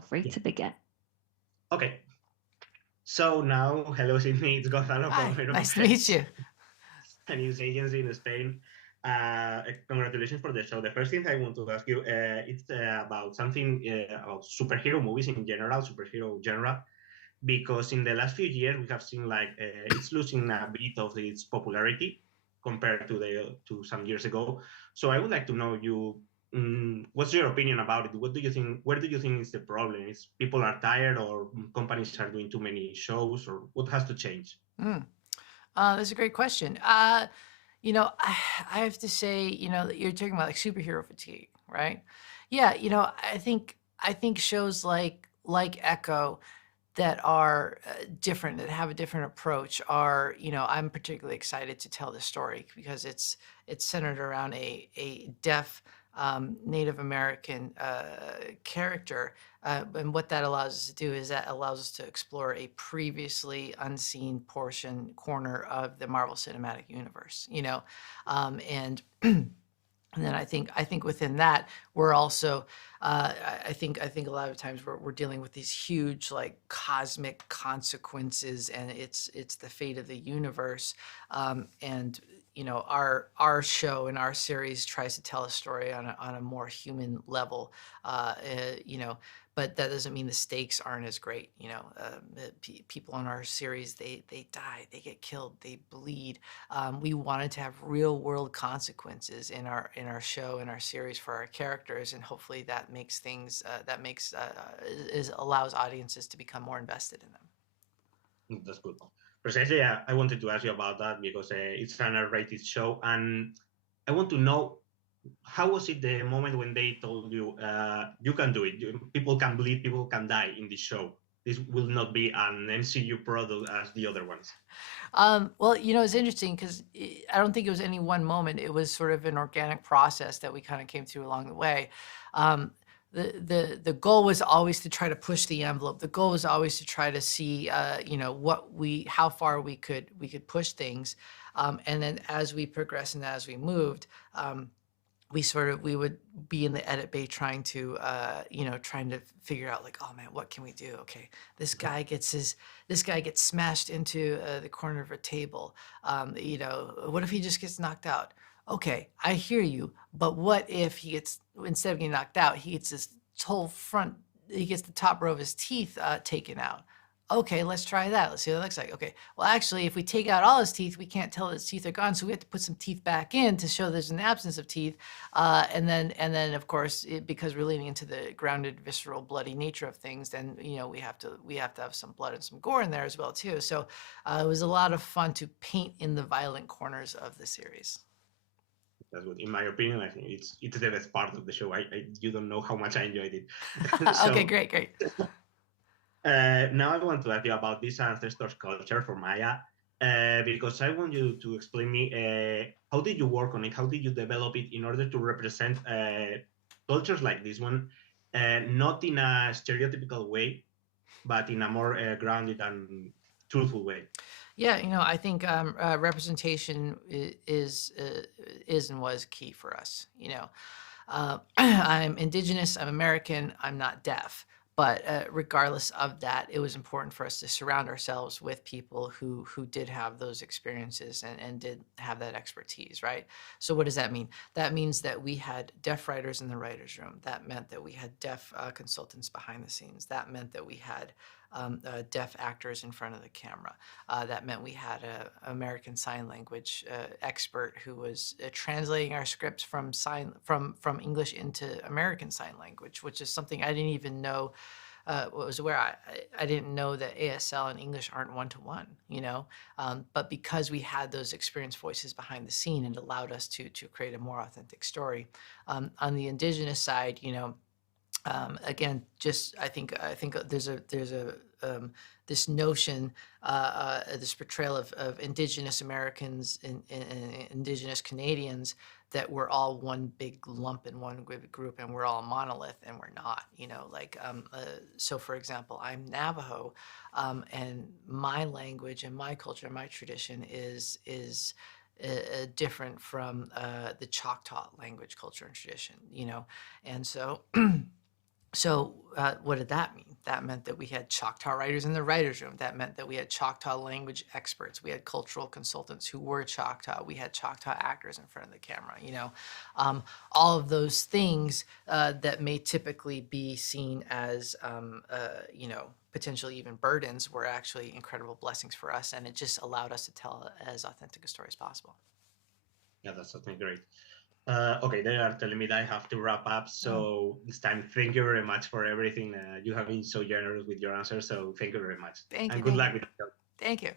feel free Yeah. to begin. Okay. So now, hello Sydney, it's Gonzalo from Hi, nice to meet you. a news agency in Spain. Congratulations for the show. The first thing I want to ask you, it's about something about superhero movies in general, superhero genre, because in the last few years we have seen like it's losing a bit of its popularity compared to some years ago. So I would like to know what's your opinion about it? What do you think? Where do you think is the problem? Is people are tired, or companies are doing too many shows, or what has to change? That's a great question. I have to say, that you're talking about like superhero fatigue, right? Yeah, I think shows like Echo that are different, that have a different approach are, I'm particularly excited to tell this story because it's centered around a deaf Native American character. And what that allows us to do is that allows us to explore a previously unseen corner of the Marvel Cinematic Universe, and and then I think within that we're also I think a lot of times we're dealing with these huge like cosmic consequences, and it's the fate of the universe, and our show and our series tries to tell a story on a more human level, but that doesn't mean the stakes aren't as great. People on our series, they die, they get killed, they bleed. We wanted to have real world consequences in our show, in our series for our characters, and hopefully that makes things allows audiences to become more invested in them. That's good. Precisely, I wanted to ask you about that because it's an R-rated show, and I want to know how was it the moment when they told you you can do it? People can bleed, people can die in this show. This will not be an MCU product as the other ones. Well, it's interesting because I don't think it was any one moment. It was sort of an organic process that we kind of came through along the way. The goal was always to try to push the envelope. The goal was always to try to see, how far we could push things, and then as we progressed and as we moved, we would be in the edit bay trying to figure out like, oh man, what can we do? Okay, this guy gets smashed into the corner of a table. What if he just gets knocked out? Okay, I hear you, but what if instead of getting knocked out, he gets the top row of his teeth taken out? Okay, let's try that. Let's see what it looks like. Okay, well, actually, if we take out all his teeth, we can't tell his teeth are gone, so we have to put some teeth back in to show there's an absence of teeth. And then, of course, because we're leaning into the grounded, visceral, bloody nature of things, then we have to have some blood and some gore in there as well too. So it was a lot of fun to paint in the violent corners of the series. That's good. In my opinion, I think it's the best part of the show. You don't know how much I enjoyed it. Okay, great. Now I want to ask you about this ancestors culture for Maya, because I want you to explain me how did you work on it? How did you develop it in order to represent cultures like this one, not in a stereotypical way, but in a more grounded and truthful way? Yeah, I think representation is and was key for us. I'm Indigenous, I'm American, I'm not deaf. But regardless of that, it was important for us to surround ourselves with people who did have those experiences and did have that expertise, right? So what does that mean? That means that we had deaf writers in the writer's room. That meant that we had deaf consultants behind the scenes. That meant that we had deaf actors in front of the camera. That meant we had an American Sign Language expert who was translating our scripts from English into American Sign Language, which is something I didn't even know. I didn't know that ASL and English aren't one-to-one, but because we had those experienced voices behind the scene, it allowed us to create a more authentic story. On the Indigenous side, again, just I think there's this notion, this portrayal of Indigenous Americans and Indigenous Canadians, that we're all one big lump in one group and we're all a monolith, and we're not. So for example, I'm Navajo, and my language and my culture and my tradition is different from the Choctaw language, culture, and tradition. And so. So what did that mean? That meant that we had Choctaw writers in the writers' room. That meant that we had Choctaw language experts. We had cultural consultants who were Choctaw. We had Choctaw actors in front of the camera. All of those things that may typically be seen as, potentially even burdens were actually incredible blessings for us, and it just allowed us to tell as authentic a story as possible. Yeah, that's something great. Okay, they are telling me that I have to wrap up. So it's time. Thank you very much for everything. You have been so generous with your answers. So thank you very much. Thank And you. good Thank luck you. with the show. Thank you.